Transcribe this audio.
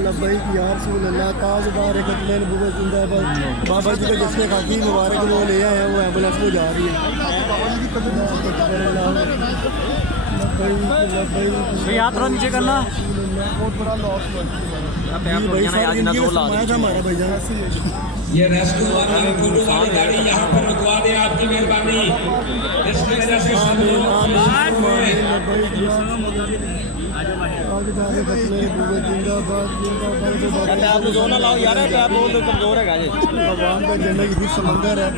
लब्बैक या रसूल अल्लाह ताजदार कतलेन बुगत जिंदाबाद। बाबा जी का जिसने खाकी मुबारक वो ले आए हैं, वो एम्बुलेंस में जा रही है। याद थोड़ा नीचे करना। बहुत बड़ा लॉस हुआ हमारा भाईजान। ये रेस्क्यू वाली फोटो वाली गाड़ी यहाँ पर रुकवा दे, आपकी मेहरबानी। इसकी वजह से आप जो ना लाओ यार, आप बहुत कमजोर है गाजी। भगवान का जन्नत की समंदर है।